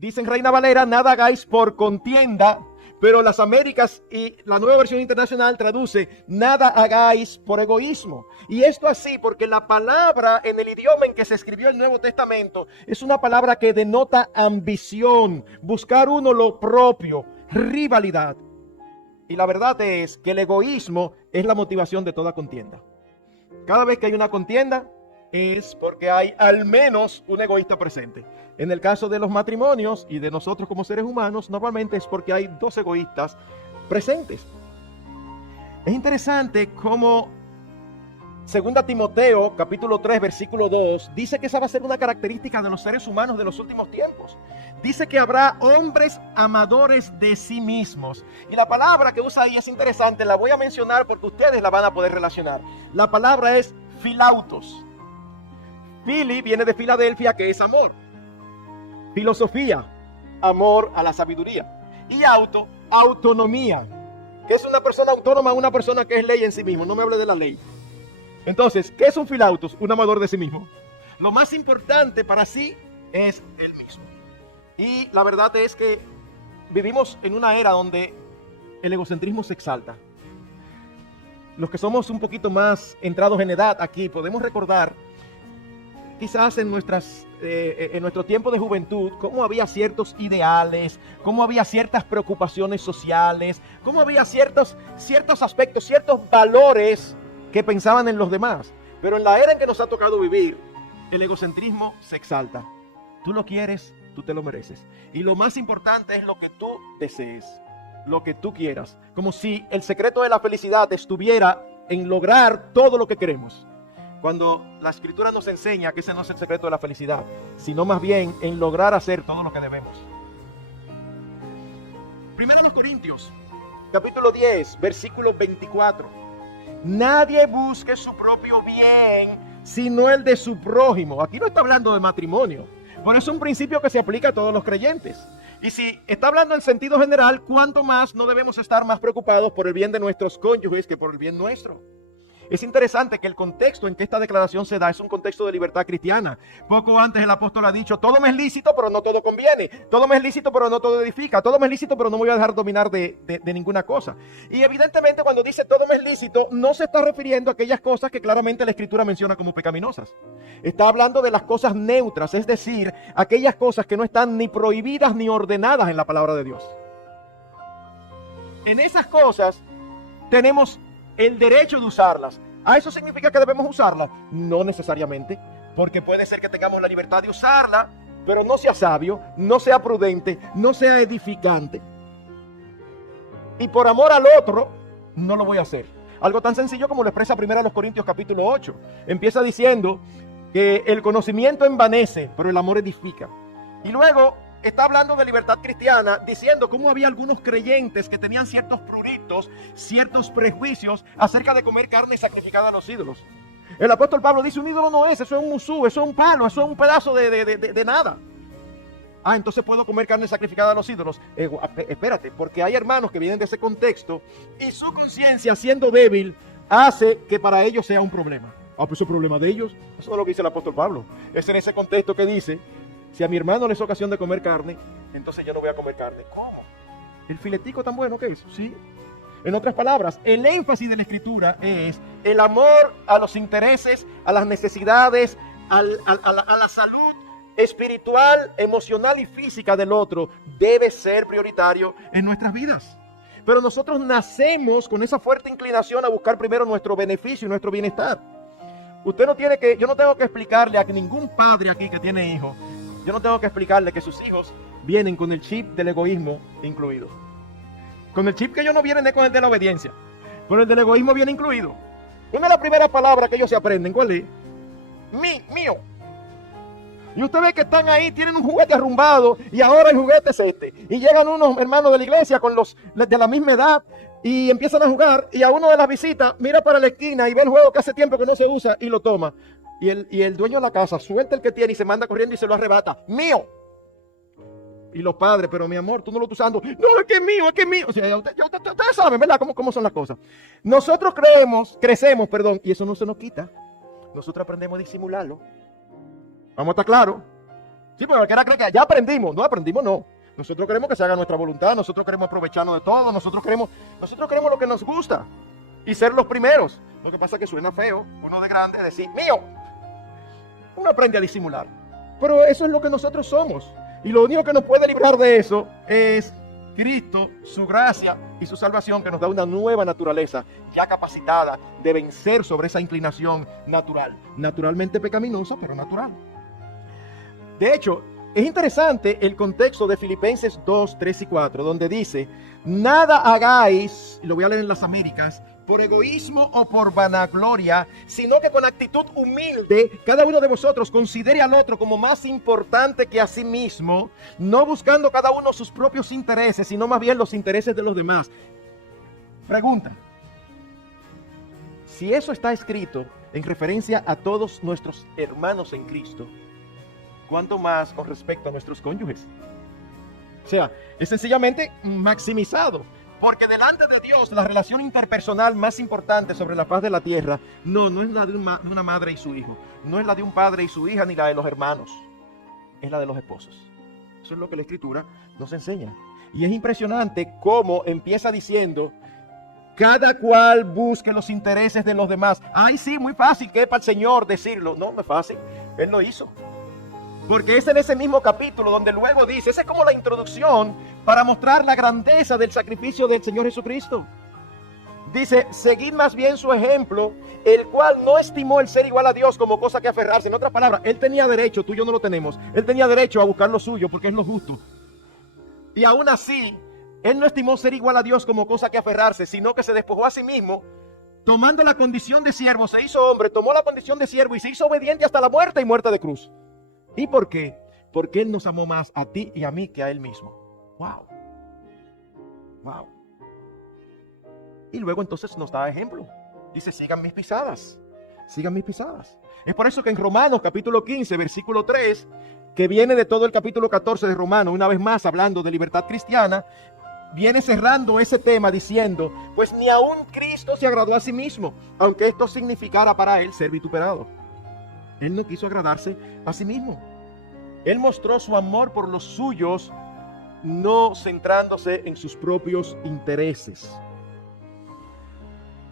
Dicen Reina Valera, nada hagáis por contienda, pero las Américas y la Nueva Versión Internacional traduce, nada hagáis por egoísmo. Y esto así porque la palabra en el idioma en que se escribió el Nuevo Testamento es una palabra que denota ambición, buscar uno lo propio, rivalidad. Y la verdad es que el egoísmo es la motivación de toda contienda. Cada vez que hay una contienda es porque hay al menos un egoísta presente. En el caso de los matrimonios y de nosotros como seres humanos, normalmente es porque hay dos egoístas presentes. Es interesante cómo 2 Timoteo, capítulo 3, versículo 2, dice que esa va a ser una característica de los seres humanos de los últimos tiempos. Dice que habrá hombres amadores de sí mismos. Y la palabra que usa ahí es interesante, la voy a mencionar porque ustedes la van a poder relacionar. La palabra es filautos. Fili viene de Filadelfia, que es amor. Filosofía, amor a la sabiduría. Y autonomía, que es una persona autónoma, una persona que es ley en sí mismo. No me hable de la ley. Entonces, ¿qué es un filautos? Un amador de sí mismo. Lo más importante para sí es él mismo. Y la verdad es que vivimos en una era donde el egocentrismo se exalta. Los que somos un poquito más entrados en edad aquí podemos recordar quizás en nuestro tiempo de juventud, cómo había ciertos ideales, cómo había ciertas preocupaciones sociales, cómo había ciertos aspectos, ciertos valores que pensaban en los demás. Pero en la era en que nos ha tocado vivir, el egocentrismo se exalta. Tú lo quieres, tú te lo mereces. Y lo más importante es lo que tú desees, lo que tú quieras. Como si el secreto de la felicidad estuviera en lograr todo lo que queremos. Cuando la Escritura nos enseña que ese no es el secreto de la felicidad, sino más bien en lograr hacer todo lo que debemos. Primero los Corintios, capítulo 10, versículo 24. Nadie busque su propio bien, sino el de su prójimo. Aquí no está hablando de matrimonio. Por eso es un principio que se aplica a todos los creyentes. Y si está hablando en sentido general, ¿cuánto más no debemos estar más preocupados por el bien de nuestros cónyuges que por el bien nuestro? Es interesante que el contexto en que esta declaración se da es un contexto de libertad cristiana. Poco antes el apóstol ha dicho, todo me es lícito, pero no todo conviene. Todo me es lícito, pero no todo edifica. Todo me es lícito, pero no me voy a dejar dominar de ninguna cosa. Y evidentemente cuando dice todo me es lícito, no se está refiriendo a aquellas cosas que claramente la Escritura menciona como pecaminosas. Está hablando de las cosas neutras, es decir, aquellas cosas que no están ni prohibidas ni ordenadas en la palabra de Dios. En esas cosas tenemos el derecho de usarlas. ¿A eso significa que debemos usarlas? No necesariamente, porque puede ser que tengamos la libertad de usarla, pero no sea sabio, no sea prudente, no sea edificante. Y por amor al otro, no lo voy a hacer. Algo tan sencillo como lo expresa primero los Corintios capítulo 8. Empieza diciendo que el conocimiento envanece, pero el amor edifica. Y luego está hablando de libertad cristiana, diciendo cómo había algunos creyentes que tenían ciertos pruritos, ciertos prejuicios acerca de comer carne sacrificada a los ídolos. El apóstol Pablo dice, un ídolo no es, eso es un musú, eso es un palo, eso es un pedazo de nada. Ah, entonces puedo comer carne sacrificada a los ídolos. Espérate, porque hay hermanos que vienen de ese contexto y su conciencia, siendo débil, hace que para ellos sea un problema. Ah, pues eso es problema de ellos. Eso es lo que dice el apóstol Pablo. Es en ese contexto que dice, si a mi hermano le es ocasión de comer carne, entonces yo no voy a comer carne. ¿Cómo? ¿El filetico tan bueno que es? Sí. En otras palabras, el énfasis de la Escritura es el amor a los intereses, a las necesidades, a la salud espiritual, emocional y física del otro. Debe ser prioritario en nuestras vidas. Pero nosotros nacemos con esa fuerte inclinación a buscar primero nuestro beneficio y nuestro bienestar. Yo no tengo que explicarle a ningún padre aquí que tiene hijos. Yo no tengo que explicarle que sus hijos vienen con el chip del egoísmo incluido. Con el chip que ellos no vienen es con el de la obediencia, pero el del egoísmo viene incluido. Una de las primeras palabras que ellos se aprenden, ¿cuál es? Mío. Y usted ve que están ahí, tienen un juguete arrumbado y ahora el juguete es este. Y llegan unos hermanos de la iglesia con los de la misma edad y empiezan a jugar y a uno de las visitas mira para la esquina y ve el juego que hace tiempo que no se usa y lo toma. Y el dueño de la casa suelta el que tiene y se manda corriendo y se lo arrebata. ¡Mío! Y los padres, pero mi amor, tú no lo estás usando. No, es que es mío, es que es mío. O sea, ustedes saben, ¿verdad? ¿Cómo son las cosas? Nosotros crecemos, y eso no se nos quita. Nosotros aprendemos a disimularlo. Vamos a estar claros. Sí, pero cualquiera cree que ya aprendimos. No aprendimos, no. Nosotros queremos que se haga nuestra voluntad, nosotros queremos aprovecharnos de todo, nosotros queremos lo que nos gusta y ser los primeros. Lo que pasa es que suena feo, uno de grande, decir, mío. Uno aprende a disimular. Pero eso es lo que nosotros somos. Y lo único que nos puede librar de eso es Cristo, su gracia y su salvación, que nos da una nueva naturaleza, ya capacitada de vencer sobre esa inclinación natural. Naturalmente pecaminosa, pero natural. De hecho, es interesante el contexto de Filipenses 2, 3 y 4, donde dice, nada hagáis, y lo voy a leer en las Américas, por egoísmo o por vanagloria, sino que con actitud humilde, cada uno de vosotros considere al otro como más importante que a sí mismo, no buscando cada uno sus propios intereses, sino más bien los intereses de los demás. Pregunta, si eso está escrito en referencia a todos nuestros hermanos en Cristo, ¿cuánto más con respecto a nuestros cónyuges? O sea, es sencillamente maximizado. Porque delante de Dios, la relación interpersonal más importante sobre la faz de la tierra, no es la de una madre y su hijo. No es la de un padre y su hija, ni la de los hermanos. Es la de los esposos. Eso es lo que la Escritura nos enseña. Y es impresionante cómo empieza diciendo, cada cual busque los intereses de los demás. Ay, sí, muy fácil que es para el Señor decirlo. No es fácil. Él lo hizo. Porque es en ese mismo capítulo donde luego dice, esa es como la introducción para mostrar la grandeza del sacrificio del Señor Jesucristo. Dice, seguid más bien su ejemplo, el cual no estimó el ser igual a Dios como cosa que aferrarse. En otras palabras, Él tenía derecho, tú y yo no lo tenemos. Él tenía derecho a buscar lo suyo porque es lo justo. Y aún así, Él no estimó ser igual a Dios como cosa que aferrarse, sino que se despojó a sí mismo, tomando la condición de siervo, se hizo hombre, tomó la condición de siervo y se hizo obediente hasta la muerte y muerte de cruz. ¿Y por qué? Porque Él nos amó más a ti y a mí que a Él mismo. ¡Wow! ¡Wow! Y luego entonces nos da ejemplo. Dice, sigan mis pisadas. Sigan mis pisadas. Es por eso que en Romanos capítulo 15, versículo 3, que viene de todo el capítulo 14 de Romanos, una vez más hablando de libertad cristiana, viene cerrando ese tema diciendo, pues ni aun Cristo se agradó a sí mismo, aunque esto significara para Él ser vituperado. Él no quiso agradarse a sí mismo. Él mostró su amor por los suyos, no centrándose en sus propios intereses.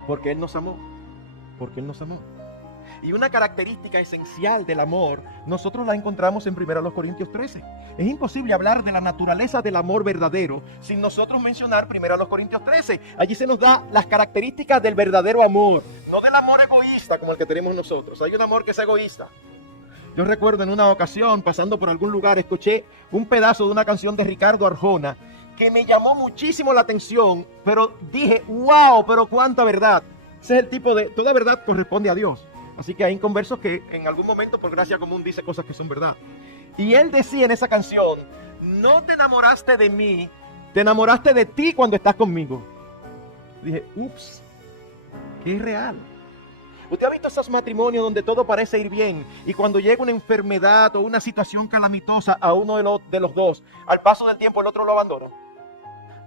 Porque Él nos amó. Porque Él nos amó. Y una característica esencial del amor, nosotros la encontramos en 1 Corintios 13. Es imposible hablar de la naturaleza del amor verdadero sin nosotros mencionar 1 Corintios 13. Allí se nos da las características del verdadero amor, no del amor egoísta como el que tenemos nosotros. Hay un amor que es egoísta. Yo recuerdo en una ocasión, pasando por algún lugar, escuché un pedazo de una canción de Ricardo Arjona que me llamó muchísimo la atención, pero dije, wow, pero cuánta verdad. Ese es el tipo de, toda verdad corresponde a Dios. Así que hay inconversos que en algún momento por gracia común dice cosas que son verdad. Y él decía en esa canción, no te enamoraste de mí, te enamoraste de ti cuando estás conmigo. Dije, ups, que es real. ¿Usted ha visto esos matrimonios donde todo parece ir bien y cuando llega una enfermedad o una situación calamitosa a uno de los dos, al paso del tiempo el otro lo abandona?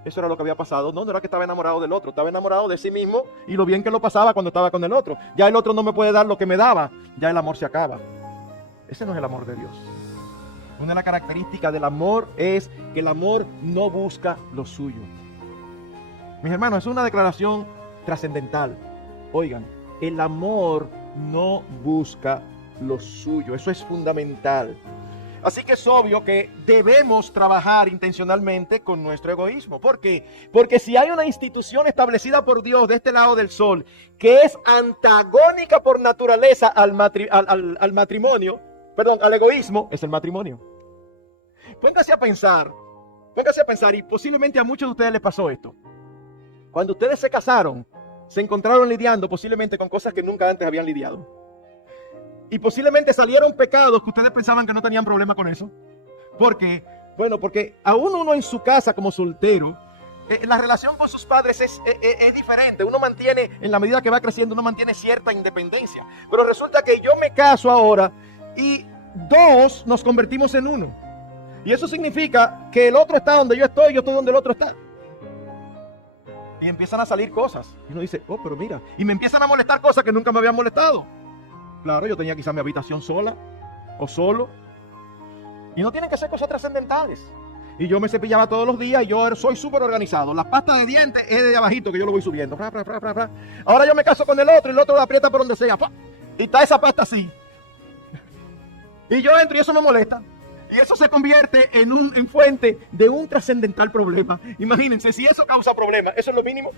Eso era lo que había pasado. No era que estaba enamorado del otro, estaba enamorado de sí mismo y lo bien que lo pasaba cuando estaba con el otro. Ya el otro no me puede dar lo que me daba, ya el amor se acaba. Ese no es el amor de Dios. Una de las características del amor es que el amor no busca lo suyo. Mis hermanos, es una declaración trascendental. Oigan, el amor no busca lo suyo. Eso es fundamental. Así que es obvio que debemos trabajar intencionalmente con nuestro egoísmo. ¿Por qué? Porque si hay una institución establecida por Dios de este lado del sol que es antagónica por naturaleza al egoísmo, es el matrimonio. Póngase a pensar, y posiblemente a muchos de ustedes les pasó esto. Cuando ustedes se casaron, se encontraron lidiando posiblemente con cosas que nunca antes habían lidiado. Y posiblemente salieron pecados que ustedes pensaban que no tenían problema con eso. ¿Por qué? Bueno, porque aún uno en su casa como soltero, la relación con sus padres es diferente. Uno mantiene, en la medida que va creciendo, uno mantiene cierta independencia. Pero resulta que yo me caso ahora y dos nos convertimos en uno. Y eso significa que el otro está donde yo estoy donde el otro está. Y empiezan a salir cosas. Y uno dice, oh, pero mira. Y me empiezan a molestar cosas que nunca me habían molestado. Claro, yo tenía quizá mi habitación sola o solo. Y no tienen que ser cosas trascendentales. Y yo me cepillaba todos los días y yo soy súper organizado. La pasta de dientes es de abajito que yo lo voy subiendo. Ahora yo me caso con el otro y el otro lo aprieta por donde sea. Y está esa pasta así. Y yo entro y eso me molesta. Y eso se convierte en fuente de un trascendental problema. Imagínense, si eso causa problemas, eso es lo mínimo.